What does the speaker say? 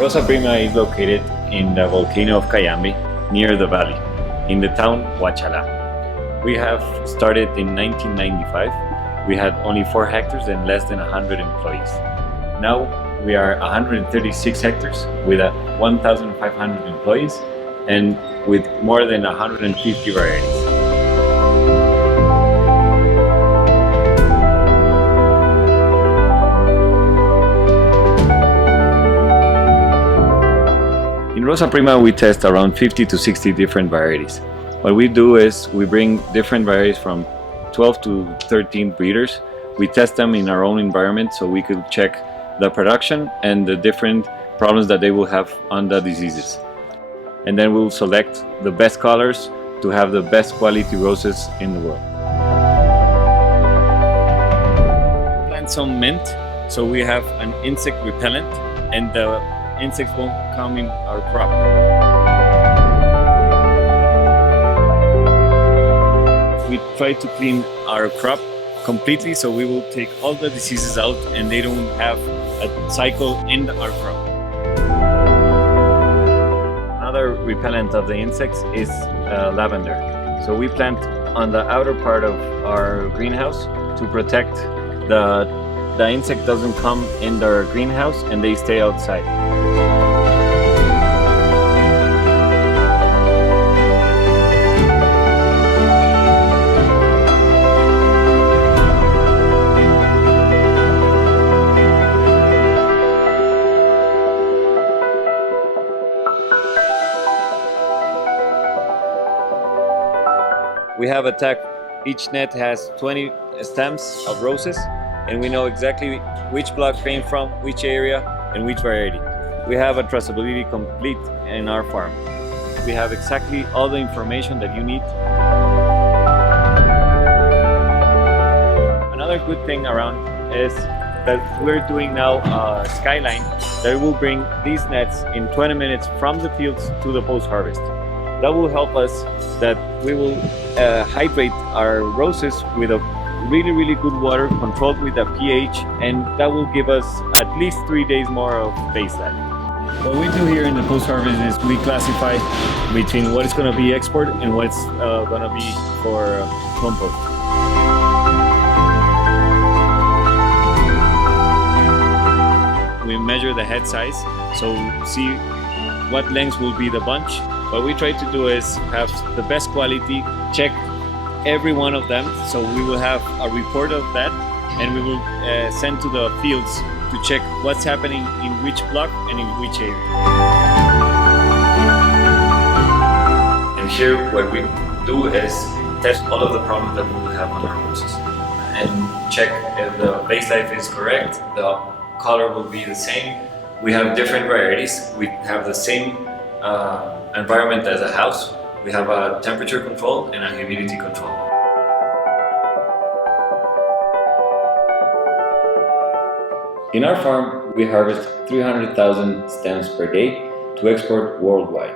Rosaprima is located in the volcano of Cayambe, near the valley, in the town Huachala. We have started in 1995. We had only 4 hectares and less than 100 employees. Now we are 136 hectares with 1,500 employees and with more than 150 varieties. In Rosaprima, we test around 50 to 60 different varieties. What we do is we bring different varieties from 12 to 13 breeders. We test them in our own environment so we could check the production and the different problems that they will have on the diseases. And then we'll select the best colors to have the best quality roses in the world. Plant some mint so we have an insect repellent and the insects won't come in our crop. We try to clean our crop completely so we will take all the diseases out and they don't have a cycle in our crop. Another repellent of the insects is lavender. So we plant on the outer part of our greenhouse to protect the insect doesn't come in their greenhouse and they stay outside. We have a tag. Each net has 20 stems of roses, and we know exactly which block came from, which area, and which variety. We have a traceability complete in our farm. We have exactly all the information that you need. Another good thing around is that we're doing now a skyline that will bring these nets in 20 minutes from the fields to the post-harvest. That will help us that we will hydrate our roses with a really good water controlled with a pH, and that will give us at least 3 days more of baseline. What we do here in the post-harvest is we classify between what is going to be export and what's going to be for compost. We measure the head size, so see what length will be the bunch. What we try to do is have the best quality, check every one of them, so we will have a report of that and we will send to the fields to check what's happening in which block and in which area. And here what we do is test all of the problems that we will have on our roses and check if the base life is correct, the color will be the same. We have different varieties, we have the same environment as a house. We have a temperature control and a humidity control. In our farm, we harvest 300,000 stems per day to export worldwide.